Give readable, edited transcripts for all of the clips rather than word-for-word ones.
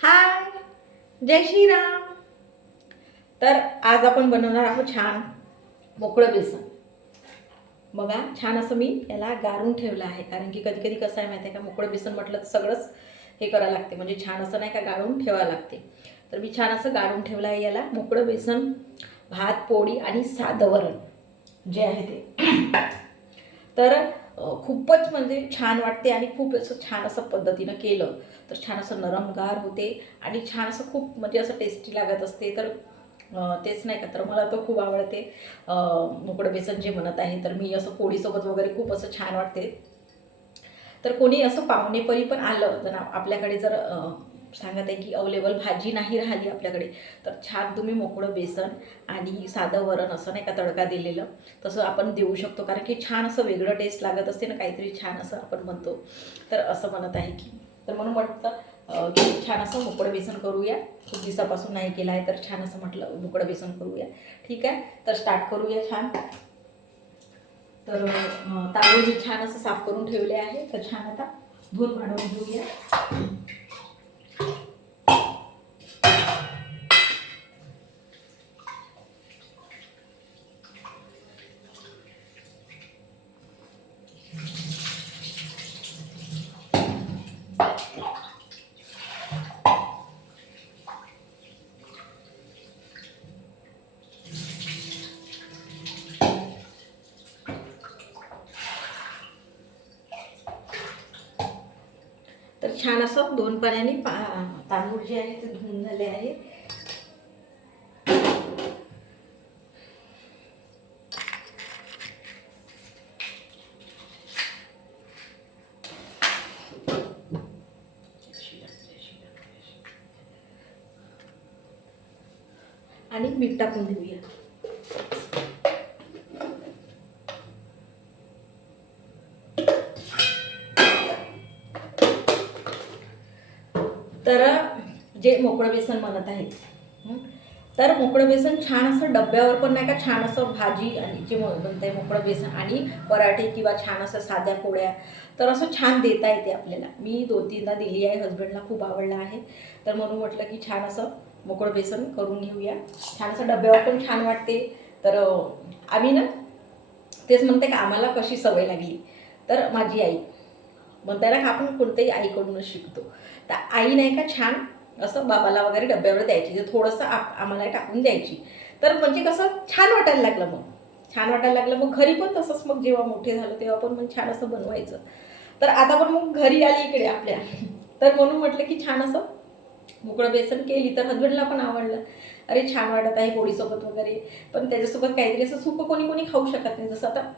हाय, जय श्रीराम. तर आज आपण बनवणार आहोत छान मोकळं बेसन. बघा, छान असं मी याला गाळून ठेवलं आहे, कारण की कधी कधी कसं आहे माहिती आहे का, मोकळं बेसन म्हटलं तर सगळंच हे करावं लागते, म्हणजे छान असं नाही का गाळून ठेवावं लागते. तर मी छान असं गाळून ठेवलं आहे याला. मोकळं बेसन, भात, पोळी आणि साधं वरण जे आहे ते. तर खूपच म्हणजे छान वाटते आणि खूप असं छान असं पद्धतीनं केलं तर छान असं नरमगार होते आणि छान असं खूप म्हणजे असं टेस्टी लागत असते. तर तेच नाही का, तर मला तो खूप आवडते मोकळं बेसन जे म्हणत आहे. तर मी असं पोळीसोबत वगैरे खूप असं छान वाटते. तर कोणी असं पाहुणेपरी पण आलं तर आपल्याकडे जर सांगत आहे की अवेलेबल भाजी नाही राहिली आपल्याकडे, तर छान तुम्ही मोकळं बेसन आणि साधं वरण असं नाही का तडका दिलेलं तसं आपण देऊ शकतो, कारण की छान असं वेगळं टेस्ट लागत असते ना, काहीतरी छान असं आपण म्हणतो. तर असं म्हणत आहे की, तर म्हणून म्हटलं की छान असं मोकळं बेसन करूया. खूप दिवसापासून नाही केलं आहे, तर छान असं म्हटलं मोकळं बेसन करूया. ठीक आहे, तर स्टार्ट करूया छान. तर तांदूळ मी छान असं साफ करून ठेवले आहे, तर छान आता धुवून काढून घेऊया. तर छान असं 2 पाण्याने तांदूळ जे आहे ते धुवून झाले आहे. आणि मीठ टाकून देऊया. तर जे मोकळं बेसन म्हणत आहे, तर मोकळं बेसन छान असं डब्यावर पण नाही का, छान असं भाजी आणि जे बनतं मोकळं बेसन आणि पराठे किंवा छान असं साध्या पोळ्या, तर असं छान देता येते आपल्याला. मी 2-3दा दिली आहे, हजबंडला खूप आवडलं आहे. तर म्हणून म्हटलं की छान असं मोकळं बेसन करून घेऊया. छान असं डब्यावर पण छान वाटते. तर आम्ही ना तेच म्हणते का, आम्हाला कशी सवय लागली, तर माझी आई म्हणता ना का, आपण कोणत्याही आईकडूनच शिकतो. तर आई नाही का छान असं बाबाला वगैरे डब्यावर द्यायची, जे थोडंसं आम्हाला टाकून द्यायची. तर म्हणजे कसं छान वाटायला लागलं, मग घरी पण तसंच. मग जेव्हा मोठे झालं तेव्हा पण मग छान असं बनवायचं. तर आता पण मग घरी आली इकडे आपल्या, तर म्हणून म्हटलं की छान असं मोकळं बेसन केली, तर हजबंडला पण आवडलं. अरे छान वाटत आहे पोळीसोबत वगैरे. पण त्याच्यासोबत काहीतरी असं सुकं कोणी कोणी खाऊ शकत नाही. जसं आता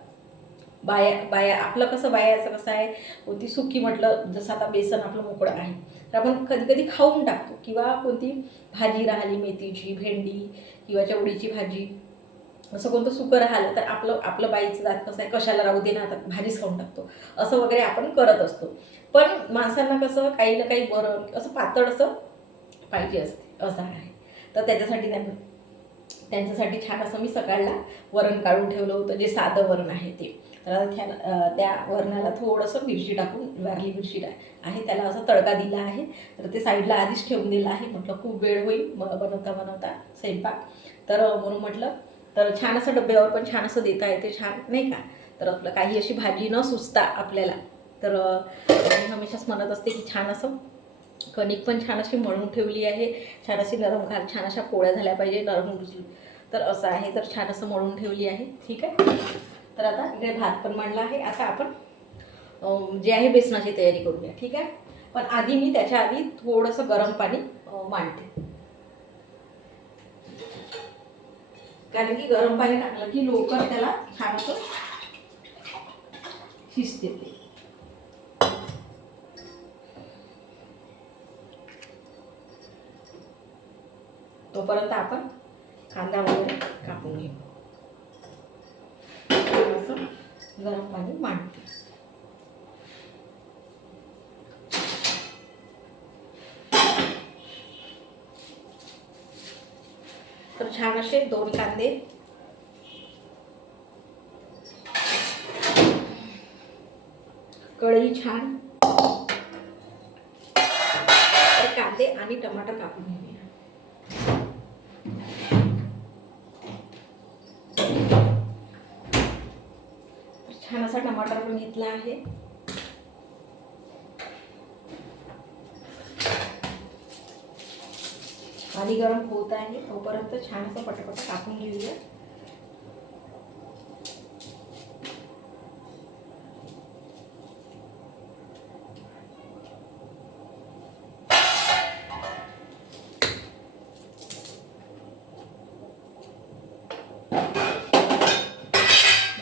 बाया बाया आपलं कसं, बायाचं कसं आहे, कोणती सुकी म्हटलं, जसं आता बेसन आपलं मोकळं आहे तर आपण कधी कधी खाऊन टाकतो. किंवा कोणती भाजी राहिली, मेथीची, भेंडी किंवा चवळीची भाजी, असं कोणतं सुकं राहिलं तर आपलं आपलं बाईचं जात कसं आहे, कशाला राहू दे ना, आता भाजीच खाऊन टाकतो, असं वगैरे आपण करत असतो. पण माणसांना कसं काही ना काही बरं असं पातळ असं पाहिजे असते, असं आहे. तर त्यांच्यासाठी छान असं मी सकाळला वरण काढून ठेवलं होतं, जे साधं वरण आहे ते. तर त्या वरणाला थोडंसं मिरची टाकून, वारली मिरची आहे, त्याला असं तडका दिला आहे. तर ते साईडला आधीच ठेवून दिलं आहे. म्हटलं खूप वेळ होईल बनवता बनवता स्वयंपाक, तर म्हणून म्हटलं तर छान असं डब्यावर पण छान असं देता येते, छान नाही का. तर आपलं काही अशी भाजी न सुचता आपल्याला, तर मी हमेशाच म्हणत असते की छान असं कणिक पण छान अशी मळून ठेवली आहे. छान अशी नरम घाल, छान अशा पोळ्या झाल्या पाहिजे नरम रुजून. तर असं आहे, तर छान असं मळून ठेवली आहे. ठीक आहे, तर आता इकडे भात पण मळला आहे. आता आपण जे आहे बेसनाची तयारी करूया. ठीक आहे, पण आधी मी त्याच्या आधी थोडंसं गरम पाणी मांडते, कारण की गरम पाणी टाकलं की लवकर त्याला छान असं शिजते ते. तोपर्यंत आपण कांदा वगैरे कापून घेऊ. असं गरम पाणी मांडते. तर छान असे 2 कांदे, कढई छान. तर कांदे आणि टमाटर कापून घेऊया. छान असा टमाटर पण घेतला आहे. पाणी गरम होत आहे तोपर्यंत छान असं पटापट कापून घेऊया.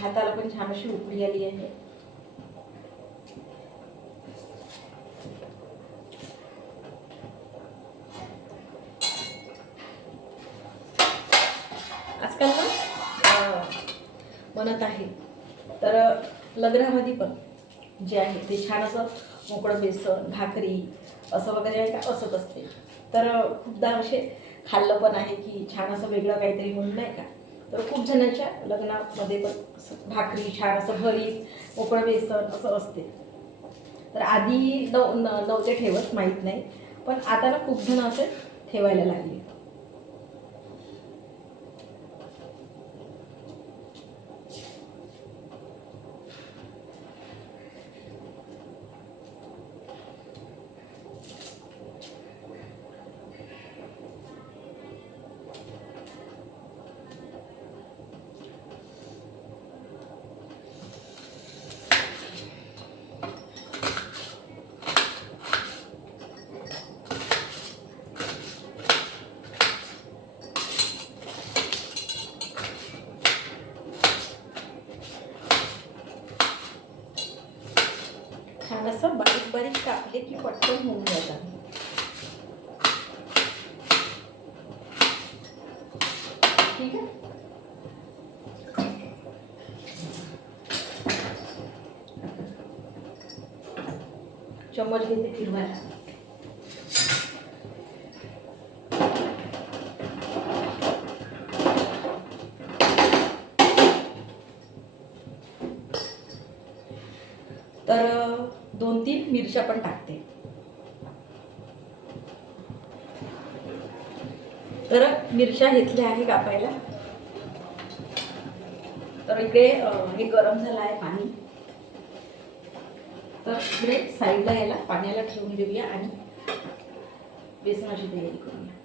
भाताला पण छान अशी उकळी आली आहे. आजकाल ना म्हणत आहे तर लग्नामध्ये पण जे आहे ते छान असं मोकळं बेसन भाकरी असं वगैरे आहे का असत असते. तर खूपदा असे खाल्लं पण आहे की छान असं वेगळं काहीतरी म्हणून नाही का. तर खूप जणांच्या लग्नामध्ये पण असं भाकरी छान असं भरीत मोकळं बेसन असं असते. तर आधी नव्हते ठेवत माहीत नाही, पण आता ना खूप जण असे ठेवायला लागले. छान असं बारीक बारीक कापले की पटकन होऊन जातात. ठीक आहे. चम्मच घेते फिरवायला. तर 2-3 मिरच्या पण टाकते. तर मिरच्या घेतल्या आहे कापायला. तर इकडे हे गरम झालं आहे पाणी. तर इकडे साईडला याला पाण्याला ठेवून देऊया आणि बेसनाची तयारी करूया.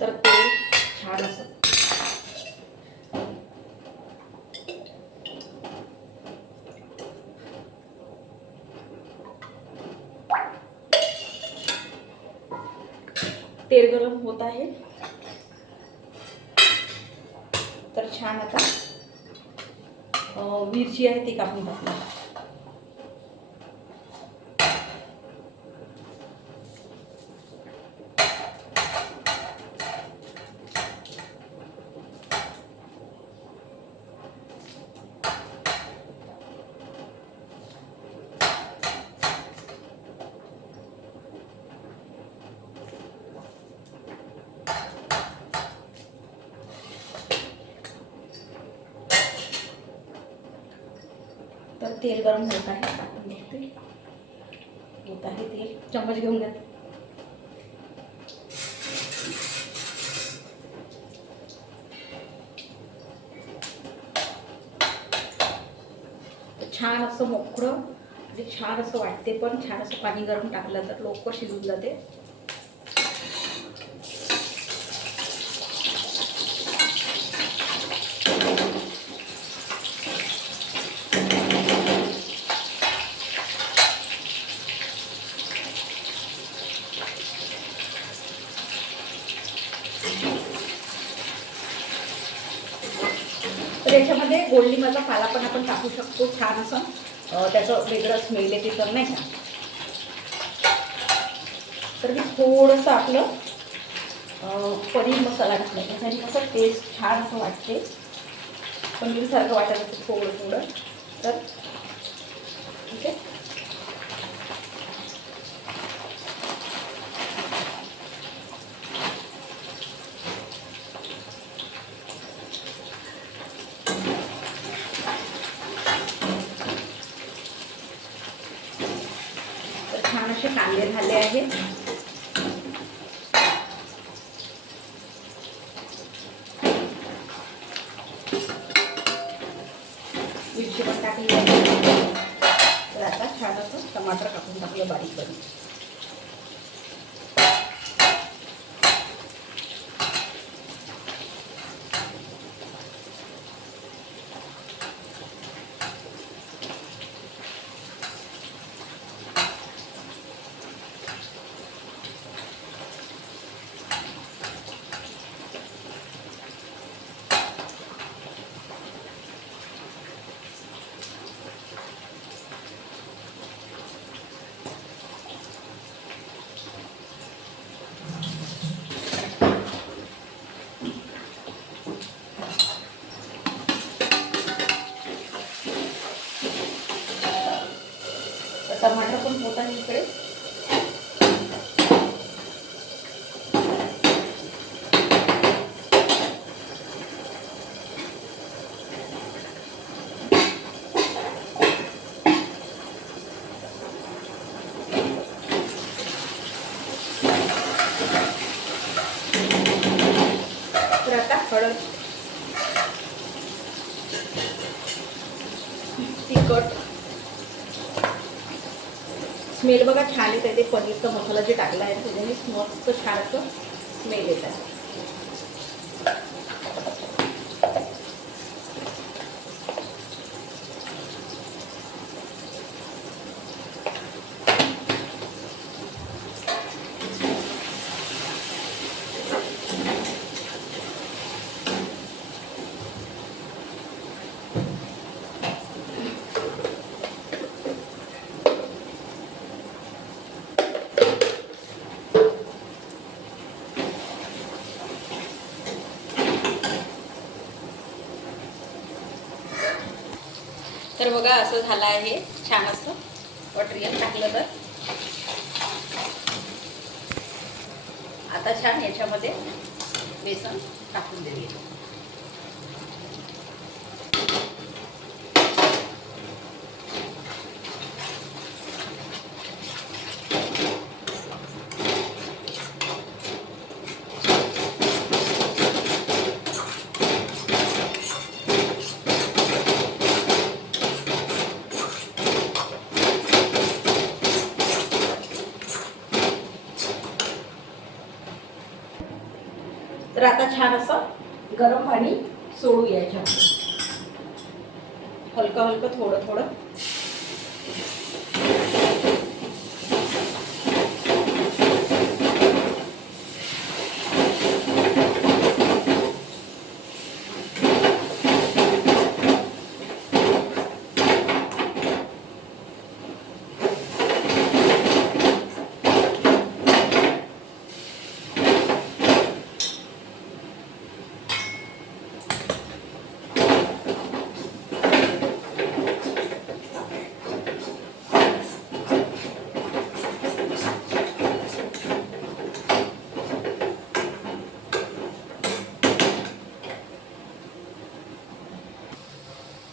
तर ते छान असं तेल गरम होत आहे. तर छान आता मिरची आहे ती कापून टाकली. तर तेल गरम होत आहे. टाकून बघते. होत आहे तेल. चम्मच घेऊन घ्या. छान असं मोकळं म्हणजे छान असं वाटते. पण छान असं पाणी गरम टाकलं तर लवकर शिजून जाते. तर याच्यामध्ये गोड लिंबाचा पाला पण आपण टाकू शकतो. छान असं त्याचं वेगळं स्मेल येते तर नाही का. तर मी थोडंसं आपलं पनीर मसाला टाकला. त्याच्याने कसं टेस्ट छान असं वाटते. पनीरसारखं वाटत असतं थोडं थोडं. तर ठीक आहे. छान असे कांदे झाले आहे. मिरची पण टाकली आहे. तर आता छान असं टमाटर कापून टाकलं बारीक बारीक. टमाटर पण होत आहे इकडे. तर आता हळद, तिखट, स्मेल बघा छान येत आहे. ते पनीरचा मसाला जे टाकला आहे त्याच्याने मस्त छान असं स्मेल येत आहे. तर बघा असं झालं आहे छान असं मटेरियल टाकलं तर. आता छान याच्यामध्ये बेसन टाकून देऊया. तर आता छान असं गरम पाणी सोडू याच्यामध्ये, हलकं हलकं थोडं थोडं.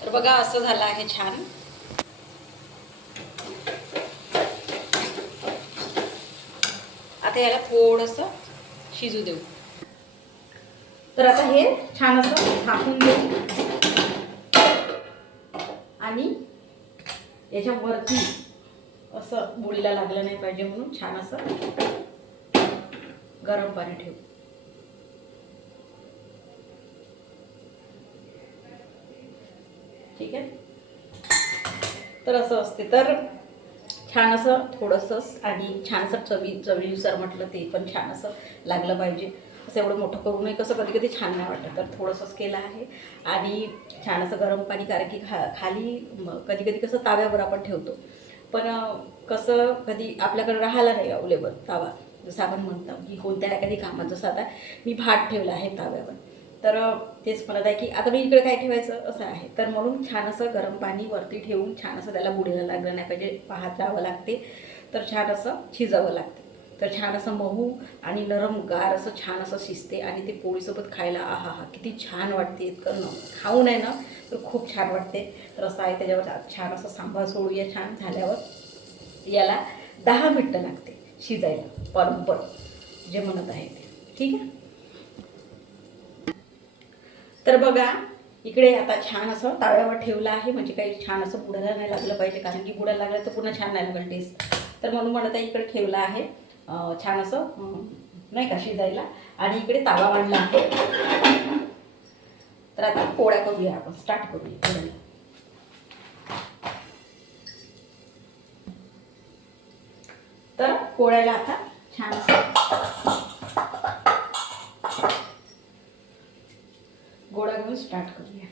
तर बघा असं झालं आहे छान. आता याला थोडंसं शिजू देऊ. तर आता हे छान असं झाकून देऊ आणि याच्यावरती असं बुडीला लागलं नाही पाहिजे म्हणून छान असं गरम पाणी ठेवू. ठीक आहे. तर असं असते. तर छान असं थोडंसं आणि छान असं चवीनुसार म्हटलं ते पण छान असं लागलं पाहिजे. असं एवढं मोठं करू नये, कसं कधी कधी छान नाही वाटतं. तर थोडंसंच केलं आहे आणि छान असं गरम पाणी, कारण की खाली कधी कधी कसं ताव्यावर आपण ठेवतो, पण कसं कधी आपल्याकडे राहिला नाही अवेलेबल तावा, जसं आपण म्हणतो की कोणत्या एखादी कामात, जसं आता मी भात ठेवला आहे ताव्यावर, तर तेच म्हणत आहे की आता मी इकडे काय ठेवायचं असं आहे. तर म्हणून छान असं गरम पाणी वरती ठेवून छान असं त्याला बुडीला लागलं नाही पाहिजे, पाहत राहावं लागते. तर छान असं शिजावं लागते. तर छान असं मऊ आणि नरम गार असं छान असं शिजते आणि ते पोळीसोबत खायला आहा हा किती छान वाटते. इतकं खाऊन आहे ना तर खूप छान वाटते. तर असं आहे. त्याच्यावर छान असं सांबार सोडूया छान झाल्यावर याला. 10 मिनटं लागते शिजायला बरोबर जे म्हणत आहे ते. ठीक आहे. तर बघा इकडे आता छान असं ताव्यावर ठेवलं आहे, म्हणजे काही छान असं बुडायला नाही लागलं पाहिजे, कारण की बुडायला लागलं तर पुन्हा छान नाही लागलं टेस्ट. तर म्हणून म्हणत आहे इकडे ठेवलं आहे छान असं नाही का शिजायला. आणि इकडे तावा मांडला आहे. तर आता पोळ्या करूया, आपण स्टार्ट करूया पोळ्याला. तर पोळ्याला आता छान गोळा घेऊन स्टार्ट करूया.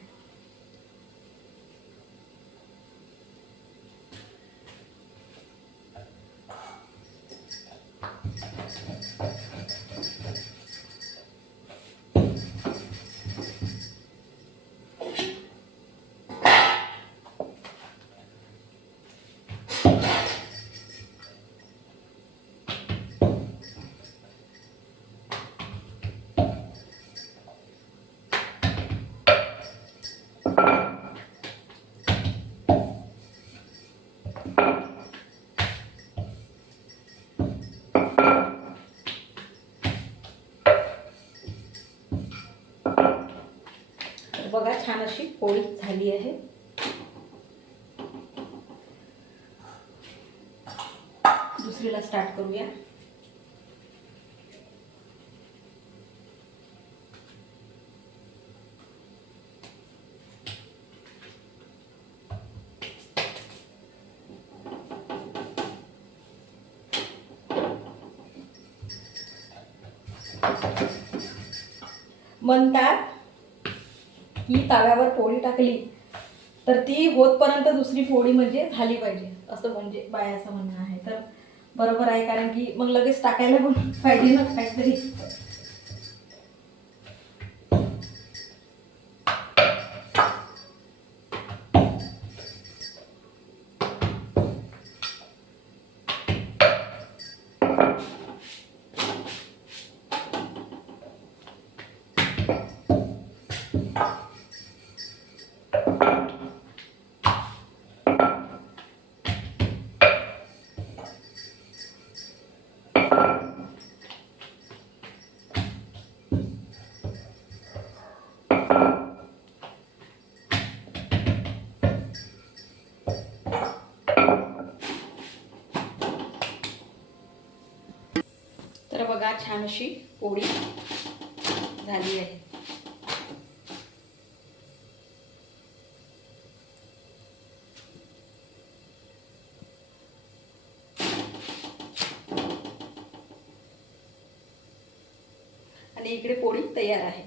बघा छान अशी पोळी झाली आहे. दुसरीला स्टार्ट करूया. म्हणतात की ताव्यावर पोळी टाकली तर ती होतपर्यंत दुसरी पोळी म्हणजे झाली पाहिजे, असं म्हणजे बायाचं म्हणणं आहे. तर बरोबर आहे, कारण की मग लगेच टाकायला पण पाहिजे ना काहीतरी. तर बघा छान अशी पोळी झाली आहे. आणि इकडे पोळी तयार आहे.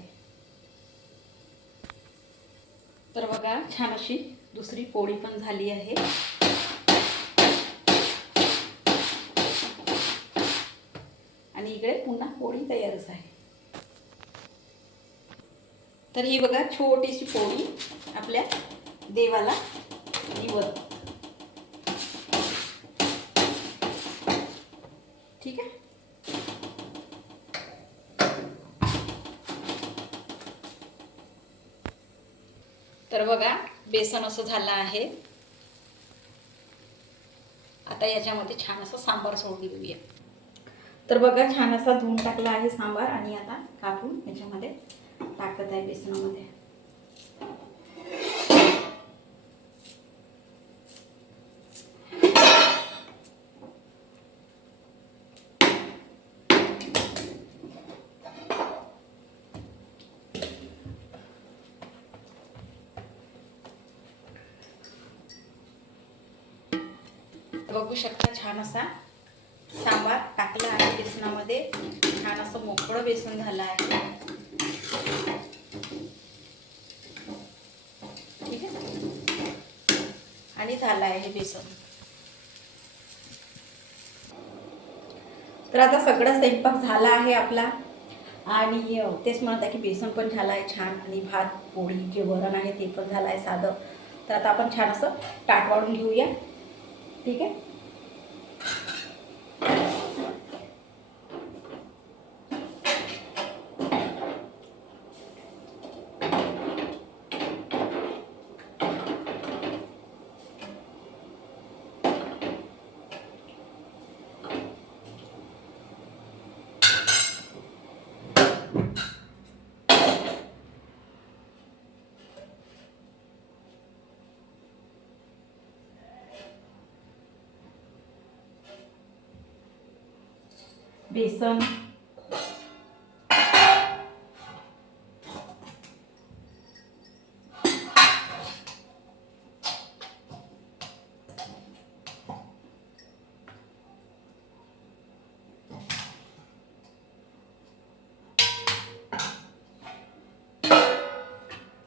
तर बघा छान अशी दुसरी पोळी पण झाली आहे. आणि इकडे पुन्हा पोळी तयारच आहे. तर ही बघा छोटीशी पोळी आपल्या देवाला निवड. ठीक आहे. तर बघा बेसन असं झालं आहे. आता याच्यामध्ये छान असं सांबार सोडून देऊया. तर बघा छान असा धुवून टाकला आहे सांबार, आणि आता कापून याच्यामध्ये टाकत आहे बेसनामध्ये. बघू शकता छान असा सांबार टाकला आहे बेसनामध्ये. छान असं मोकळं बेसन झालं आहे. ठीक आहे. आणि झालं आहे हे बेसन. तर आता सगळं स्वयंपाक झाला आहे आपला. आणि तेच म्हणत आहे की बेसन पण झालं आहे छान, आणि भात पोळी जे वरण आहे ते पण झालं आहे साधं. तर आता आपण छान असं ताट वाढून घेऊया. ठीक आहे. बेसन,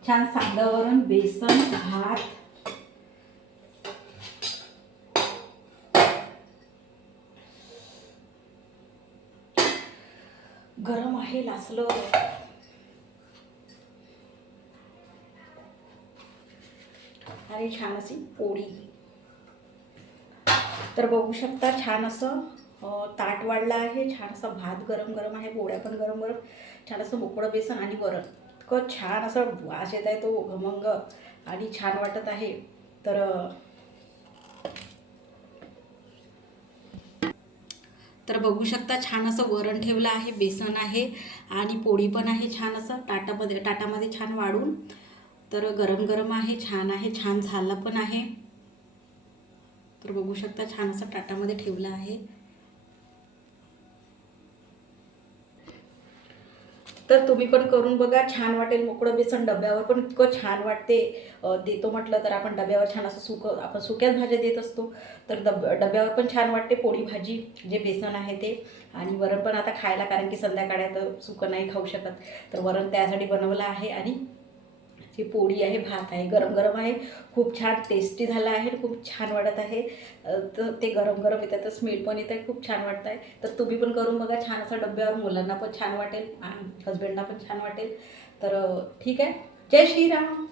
छान साधं वरण, बेसन, भात, गरम आहे लासलं, आणि छान अशी पोळी. तर बघू शकता छान असं ताट वाढलं आहे, छान असा भात गरम गरम आहे, पोळ्या पण गरम गरम, छान असं मोकळं बेसन आणि वरण. इतकं छान असं वास येत आहे तो खमंग आणि छान वाटत आहे. तर बघू शकता छान असं वरण ठेवलं आहे, बेसन आहे आणि पोळी पण आहे छान असं ताटामध्ये छान वाढून. तर गरम गरम आहे, छान झालं पण आहे. तर बघू शकता छान असं ताटामध्ये ठेवलं आहे. तर तुम्ही पण करून बघा, छान वाटेल. मोकळं बेसन डब्यावर पण इतकं छान वाटते. देतो म्हटलं तर आपण डब्यावर छान असं आपण सुक्याच भाज्या देत असतो, तर डब्यावर पण छान वाटते पोळी भाजी, जे बेसन आहे ते. आणि वरण पण आता खायला, कारण की संध्याकाळी तर सुकं नाही खाऊ शकत, तर वरण त्यासाठी बनवलं आहे. आणि जी पोळी आहे, भात आहे, गरम गरम आहे, खूप छान टेस्टी झालं आहे, खूप छान वाटत आहे. तर ते गरम गरम येतं, तर स्मेल पण येत आहे, खूप छान वाटत आहे. तर तुम्ही पण करून बघा, छान असं डब्यावर, मुलांना पण छान वाटेल आणि हजबंडला पण छान वाटेल. तर ठीक आहे. जय श्रीराम.